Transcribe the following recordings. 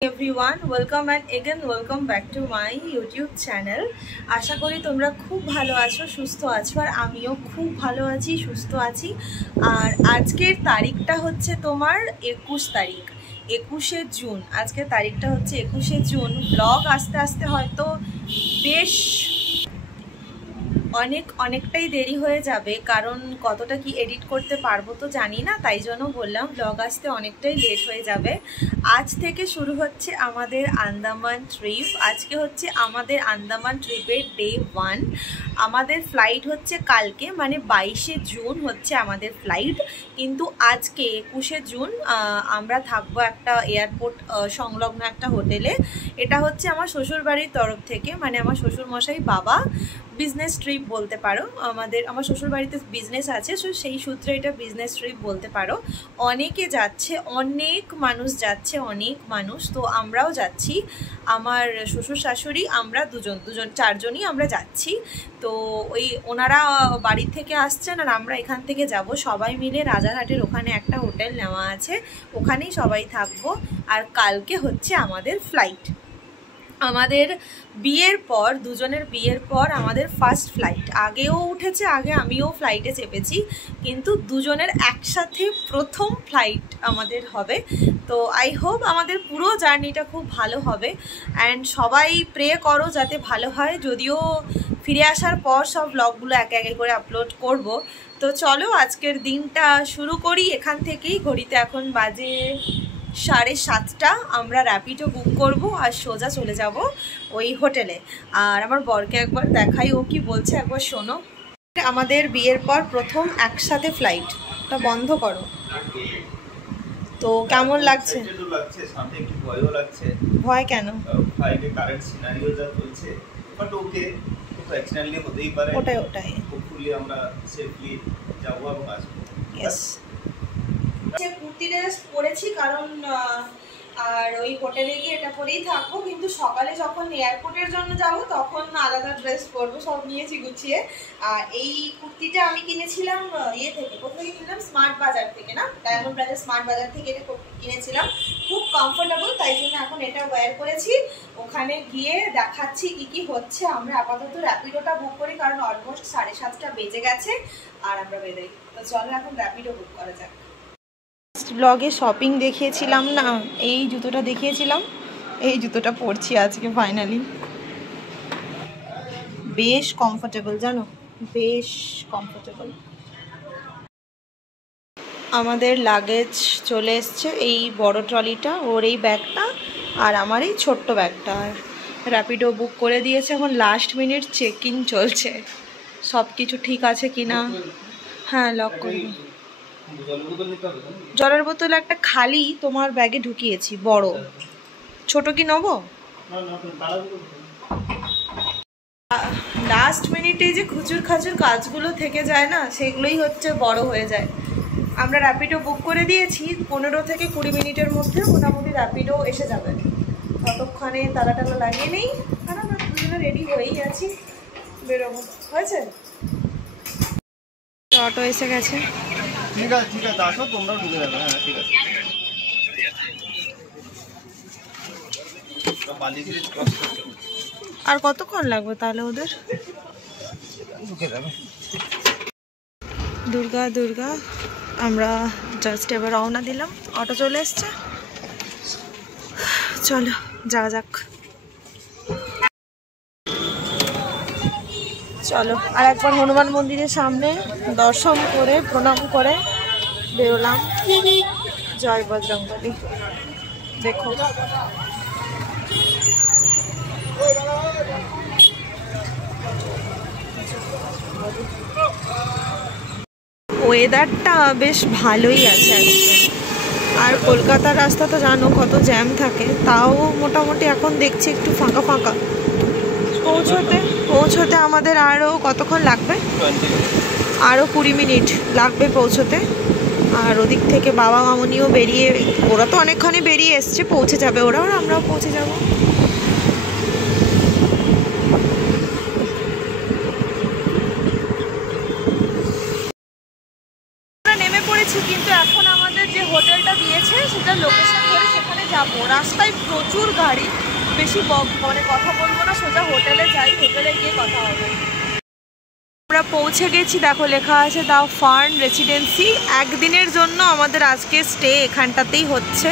everyone, welcome and again welcome back to my YouTube channel. আশা করি তোমরা খুব ভালো আছো, সুস্থ আছো, আর আমিও খুব ভালো আছি, সুস্থ আছি। আর আজকের তারিখটা হচ্ছে তোমার 21 তারিখ, 21শে জুন। আজকের তারিখটা হচ্ছে 21শে জুন। ব্লগ আস্তে আস্তে হয়তো বেশ অনেকটাই দেরি হয়ে যাবে, কারণ কতটা কি এডিট করতে পারবো তো জানি না, তাই জন্য বললাম ব্লগ আসতে অনেকটাই লেট হয়ে যাবে। আজ থেকে শুরু হচ্ছে আমাদের আন্দামান ট্রিপ। আজকে হচ্ছে আমাদের আন্দামান ট্রিপের ডে 1। আমাদের ফ্লাইট হচ্ছে কালকে, মানে 22শে জুন হচ্ছে আমাদের ফ্লাইট, কিন্তু আজকে 21শে জুন আমরা থাকবো একটা এয়ারপোর্ট সংলগ্ন একটা হোটেলে। এটা হচ্ছে আমার শ্বশুরবাড়ির তরফ থেকে, মানে আমার শ্বশুরমশাই বাবা বিজনেস ট্রিপ বলতে পারো। আমার শ্বশুর বাড়িতে বিজনেস আছে, সো সেই সূত্রে এটা বিজনেস ট্রিপ বলতে পারো। অনেকে যাচ্ছে, অনেক মানুষ যাচ্ছে, অনেক মানুষ। তো আমরাও যাচ্ছি, আমার শ্বশুর শাশুড়ি, আমরা চারজনই আমরা যাচ্ছি। তো ওনারা বাড়ি থেকে আসছেন আর আমরা এখান থেকে যাব, সবাই মিলে রাজারহাটের ওখানে একটা হোটেল নেওয়া আছে, ওখানেই সবাই থাকবো। আর কালকে হচ্ছে আমাদের ফ্লাইট। আমাদের বিয়ের পর, দুজনের বিয়ের পর আমাদের ফার্স্ট ফ্লাইট। আগেও উঠেছে, আগে আমিও ফ্লাইটে চেপেছি, কিন্তু দুজনের একসাথে প্রথম ফ্লাইট আমাদের হবে। তো আই হোপ আমাদের পুরো জার্নিটা খুব ভালো হবে, অ্যান্ড সবাই প্রে করো যাতে ভালো হয়। যদিও ফিরে আসার পর সব ব্লগগুলো একে একে করে আপলোড করব। তো চলো আজকের দিনটা শুরু করি এখান থেকেই। ঘড়িতে এখন বাজে 7:30। আমরা র্যাপিডো বুক করব আর সোজা চলে যাব ওই হোটেলে। আর আমার বরকে একবার দেখাই, ও কি বলছে একবার শোনো। আমাদের বিয়ের পর প্রথম একসাথে ফ্লাইট, ওটা বন্ধ করো। তো কেমন লাগছে? ভয় কেন? ওটাই কুর্তি ড্রেস পরেছি, কারণ আর ওই হোটেলে গিয়ে এটা পরেই থাকবো, কিন্তু সকালে যখন এয়ারপোর্টের জন্য যাব তখন আলাদা ড্রেস পরবো। সব নিয়েছি গুছিয়ে। আর এই কুর্তিটা আমি কিনেছিলাম ইয়ে থেকে, কোথা থেকে কিনলাম, স্মার্ট বাজার থেকে, না ডায়মন্ড প্লাজার স্মার্ট বাজার থেকে এটা কিনেছিলাম। খুব কমফোর্টেবল, তাই জন্য এখন এটা ওয়্যার করেছি। ওখানে গিয়ে দেখাচ্ছি কি কি হচ্ছে। আমরা আপাতত র্যাপিডোটা বুক করি, কারণ অলমোস্ট 7:30 বেজে গেছে আর আমরা বেরোই। তো চলো এখন র্যাপিডো বুক করা যাক। ব্লগে শপিং দেখিয়েছিলাম না, এই জুতোটা দেখিয়েছিলাম, এই জুতোটা পরছি আজকে ফাইনালি। বেশ কমফোর্টেবল, জানো, বেশ কমফোর্টেবল। আমাদের লাগেজ চলে এসছে, এই বড় ট্রলিটা, ওর এই ব্যাগটা আর আমার এই ছোট্ট ব্যাগটা। আর র্যাপিডো বুক করে দিয়েছে, এখন লাস্ট মিনিট চেক ইন চলছে, সব কিছু ঠিক আছে কিনা। হ্যাঁ, লক করবো। জলের বোতল একটা খালি তোমার ব্যাগে ঢুকিয়েছি, বড়। ছোট কি নেবো? লাস্ট মিনিটে যে খুচুর খাচুর কাজগুলো থেকে যায় না, সেগুলোই হচ্ছে বড় হয়ে যায়। আমরা র্যাপিডো বুক করে দিয়েছি, 15 থেকে 20 মিনিটের মধ্যে মোটামুটি র্যাপিডো এসে যাবে। ততক্ষণে তালা লাগিয়ে নেই, কারণ আমরা দুজনে রেডি হয়েই আছি, বেরোবো। হয়েছে, অটো এসে গেছে। ঠিক আছে আসো, তোমরাও ঢুকে যাবে। হ্যাঁ ঠিক আছে। আর কতক্ষণ লাগবে তাহলে ওদের? ঢুকে যাবে। দুর্গা আমরা জাস্ট এবার রওনা দিলাম, অটো চলে এসছে। চলো যাওয়া যাক। চলো আর একবার হনুমান মন্দিরের সামনে দর্শন করে প্রণাম করে বেরোলাম। জয় বজরংবলী। দেখো ওয়েদারটা বেশ ভালোই আছে আজকে। আর কলকাতার রাস্তা তো জানো কত জ্যাম থাকে, তাও মোটামুটি এখন দেখছি একটু ফাঁকা ফাঁকা। পৌঁছতে আমাদের আরও কতক্ষণ লাগবে? আরও 20 মিনিট লাগবে পৌঁছতে। আর ওদিক থেকে বাবা মামুনিও বেরিয়ে, ওরা তো অনেকক্ষণই বেরিয়ে এসছে, পৌঁছে যাবে ওরা, আর আমরাও পৌঁছে যাব। আমরা নেমে পড়েছি, কিন্তু এখন আমাদের যে হোটেলটা দিয়েছে সেটা লোকেশন ধরে সেখানে যাব। রাস্তায় প্রচুর প্রচুর গাড়ি, বেশি মানে কথা বলবো না, সোজা হোটেলে যাই, হোটেলে গিয়ে কথা হবে। আমরা পৌঁছে গেছি, দেখো লেখা আছে দ্য ফার্ন রেসিডেন্সি। একদিনের জন্য আমাদের আজকে স্টে এখানটাতেই হচ্ছে।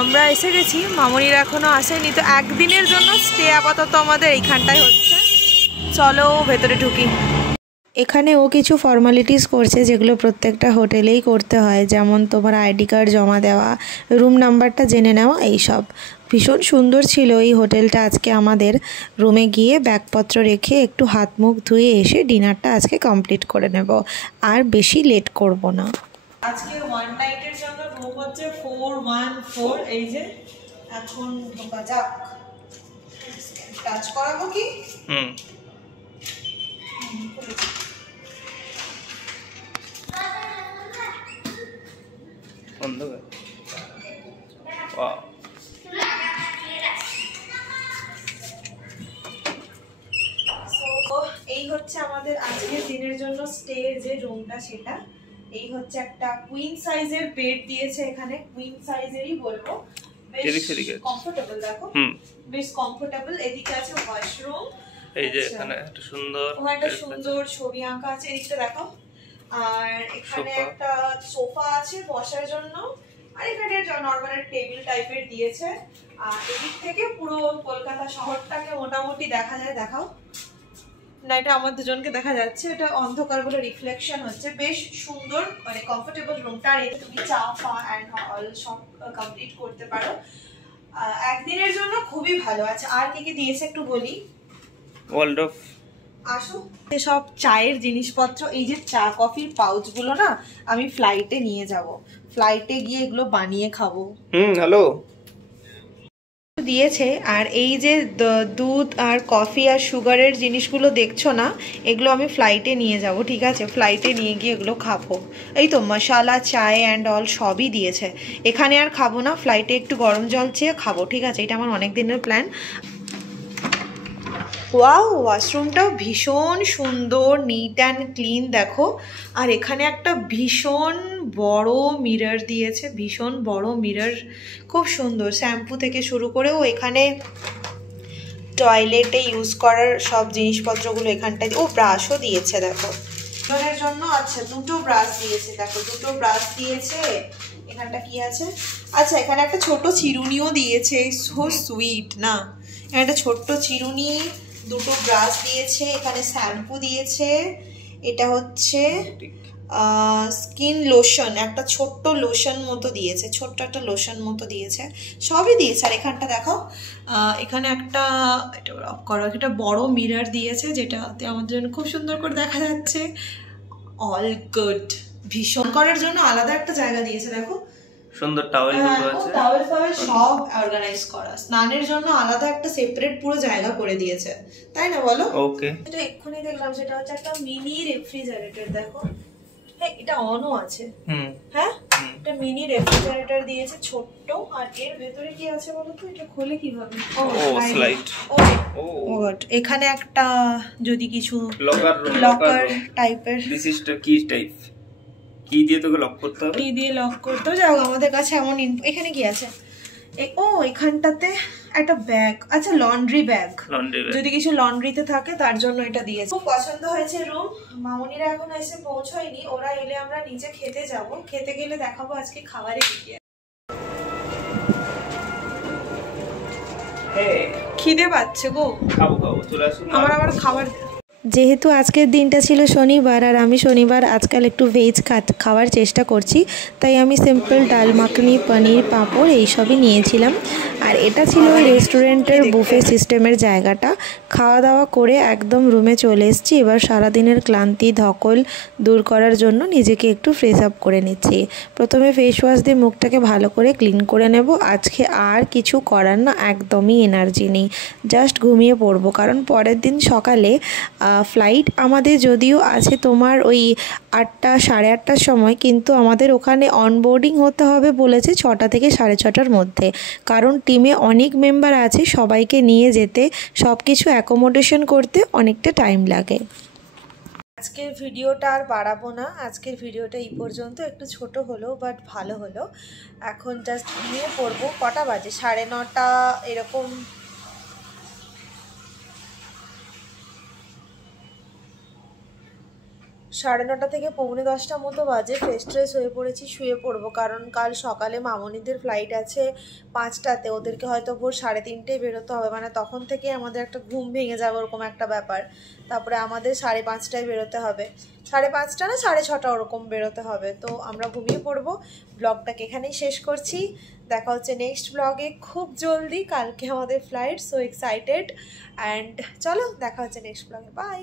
আমরা এসে গেছি, মামনিরা এখনও আসেনি, তো একদিনের জন্য স্টে আপাতত আমাদের এইখানটায় হচ্ছে। চলো ভেতরে ঢুকি। এখানে ও কিছু ফর্মালিটিস করছে যেগুলো প্রত্যেকটা হোটেলেই করতে হয়, যেমন তোমার আইডি কার্ড জমা দেওয়া, রুম নাম্বারটা জেনে নেওয়া, এইসব। ভীষণ সুন্দর ছিল এই হোটেলটা। আজকে আমাদের রুমে গিয়ে ব্যাগপত্র রেখে একটু হাত মুখ ধুয়ে এসে ডিনারটা আজকে কমপ্লিট করে নেব, আর বেশি লেট করব না। আজকে ওয়ান নাইটের জন্য রুম হচ্ছে 414। এই যে এখন ঢোকা যাক। টাচ করাবো কি? এই হচ্ছে আমাদের আজকের দিনের জন্য স্টে যে রুমটা, সেটা এই হচ্ছে একটা কুইন সাইজের বেড দিয়েছে এখানে, কুইন সাইজেরই বলবো, বেশ কমফোর্টেবল। দেখো বেশ কমফোর্টেবল। এদিকে আছে ওয়াশরুম, এই যে এখানে একটা সুন্দর ছবি আঁকা আছে, এদিকটা দেখো। আর এখানে একটা সোফা আছে বসার জন্য, আর এখানে নরমাল টেবিল টাইপের দিয়েছে। আর এদিক থেকে পুরো কলকাতা শহরটাকে মোটামুটি দেখা যায়। দেখাও না, এটা আমার দুজনকে দেখা যাচ্ছে, এটা অন্ধকার বলে রিফ্লেকশন হচ্ছে। বেশ সুন্দর, মানে কমফোর্টেবল রুমটা। আর এতে তুমি চা ফা অ্যান্ড অল সব কমপ্লিট করতে পারো। একদিনের জন্য খুবই ভালো আছে। আর কি কি দিয়েছে একটু বলি। ওয়ালডফ আসো, সব চায়ের জিনিসপত্র, এই যে চা কফির পাউচগুলো না আমি ফ্লাইটে নিয়ে যাব, ফ্লাইটে গিয়ে এগুলো বানিয়ে খাবো। হ্যালো দিয়েছে। আর এই যে দুধ আর কফি আর সুগারের জিনিসগুলো দেখছো না, এগুলো আমি ফ্লাইটে নিয়ে যাব, ঠিক আছে? ফ্লাইটে নিয়ে গিয়ে এগুলো খাবো। এই তো মশালা চায় অ্যান্ড অল সবই দিয়েছে। এখানে আর খাবো না, ফ্লাইটে একটু গরম জল চেয়ে খাবো, ঠিক আছে? এটা আমার অনেক দিনের প্ল্যান। ওয়াও, ওয়াশরুমটাও ভীষণ সুন্দর, নিট অ্যান্ড ক্লিন দেখো। আর এখানে একটা ভীষণ বড় মিরর দিয়েছে, ভীষণ বড় মিরর, খুব সুন্দর। শ্যাম্পু থেকে শুরু করেও এখানে টয়লেটে ইউজ করার সব জিনিসপত্রগুলো এখানটায়। ও ব্রাশও দিয়েছে দেখো এর জন্য। আচ্ছা, দুটো ব্রাশ দিয়েছে, দেখো দুটো ব্রাশ দিয়েছে। এখানটা কি আছে? আচ্ছা, এখানে একটা ছোট চিরুনিও দিয়েছে। সো সুইট না? একটা ছোট্ট চিরুনি, দুটো ব্রাশ দিয়েছে, এখানে শ্যাম্পু দিয়েছে, এটা হচ্ছে স্কিন লোশন, একটা ছোট্ট লোশন মতো দিয়েছে, ছোট্ট একটা লোশন মতো দিয়েছে, সবই দিয়েছে। আর এখানটা দেখো, এখানে একটা এটা অফ করা, একটা বড় মিরর দিয়েছে, যেটাতে আমার জন্য খুব সুন্দর করে দেখা যাচ্ছে। All good. ভীষণ করার জন্য আলাদা একটা জায়গা দিয়েছে, দেখো সুন্দর টাওয়েল আছে, টাওয়েল ফাওয়েল সব অর্গানাইজ করা। স্নানের জন্য আলাদা একটা সেপারেট পুরো জায়গা করে দিয়েছে, তাই না বলো? ওকে। এটা এক্ষুনি দেখলাম, সেটা হচ্ছে একটা মিনি রেফ্রিজারেটর। দেখো, হ্যাঁ এটা অনও আছে। হ্যাঁ, এটা মিনি রেফ্রিজারেটর দিয়েছে, ছোট্ট। আর এর ভেতরে কি আছে বলো তো? এটা খোলে কিভাবে? ও স্লাইড। ও গড, এখানে একটা যদি কিছু লকার টাইপের, দিস ইজ দ্য কি টাইপ, কি দিয়ে তোকে লক করতে হবে, কি দিয়ে লক করতে হবে। যাও, আমাদের কাছে এমন এখানে কি আছে? ও এখানটাতে একটা ব্যাগ, আচ্ছা লন্ড্রি ব্যাগ, যদি কিছু লন্ড্রিতে থাকে তার জন্য এটা দিয়েছে। খুব পছন্দ হয়েছে রুম। মামনিরা এখন এসে পৌঁছয়নি, ওরা এলে আমরা নিচে খেতে যাব। খেতে গেলে দেখাবো আজকে খাবারে কি কি। খিদে পাচ্ছে গো, খাবো চলে আসুন, আমার খাবার। যেহেতু আজকের দিনটা ছিল শনিবার, আর আমি শনিবার আজকাল একটু ভেজ খাওয়ার চেষ্টা করছি, তাই আমি সিম্পল ডাল মাখনি, পনির, পাঁপড় এইসবই নিয়েছিলাম। আর এটা ছিল ওই রেস্টুরেন্টের বুফে সিস্টেমের জায়গাটা। খাওয়া দাওয়া করে একদম রুমে চলে এসেছি। এবার সারাদিনের ক্লান্তি ধকল দূর করার জন্য নিজেকে একটু ফ্রেশ আপ করে নিচ্ছি। প্রথমে ফেস ওয়াশ দিয়ে মুখটাকে ভালো করে ক্লিন করে নেব। আজকে আর কিছু করার না, একদমই এনার্জি নেই, জাস্ট ঘুমিয়ে পড়বো। কারণ পরের দিন সকালে ফ্লাইট আমাদের যদিও আছে তোমার ওই 8টা সাড়ে 8টার সময়, কিন্তু আমাদের ওখানে অনবোর্ডিং হতে হবে বলেছে 6টা থেকে 6:30টার মধ্যে। কারণ টিমে অনেক মেম্বার আছে, সবাইকে নিয়ে যেতে, সব কিছু অ্যাকোমোডেশন করতে অনেকটা টাইম লাগে। আজকের ভিডিওটা আর বাড়াবো না, আজকের ভিডিওটা এই পর্যন্ত। একটু ছোট হলো বাট ভালো হলো। এখন জাস্ট ঘুমিয়ে পড়বো। কটা বাজে? 9:30 এরকম। 9:30 থেকে 9:45 মতো বাজে। ফ্রেশ ট্রেশ হয়ে পড়েছি, শুয়ে পড়বো। কারণ কাল সকালে মামনিদের ফ্লাইট আছে 5টাতে, ওদেরকে হয়তো ভোর 3:30টায় বেরোতে হবে, মানে তখন থেকে আমাদের একটা ঘুম ভেঙে যাবে ওরকম একটা ব্যাপার। তারপরে আমাদের 5:30টায় বেরোতে হবে, 5:30 না 6:30 ওরকম বেরোতে হবে। তো আমরা ঘুমিয়ে পড়বো। ব্লগটাকে এখানেই শেষ করছি। দেখা হচ্ছে নেক্সট ব্লগে খুব জলদি। কালকে আমাদের ফ্লাইট, সো এক্সাইটেড। অ্যান্ড চলো দেখা হচ্ছে নেক্সট ব্লগে। বাই।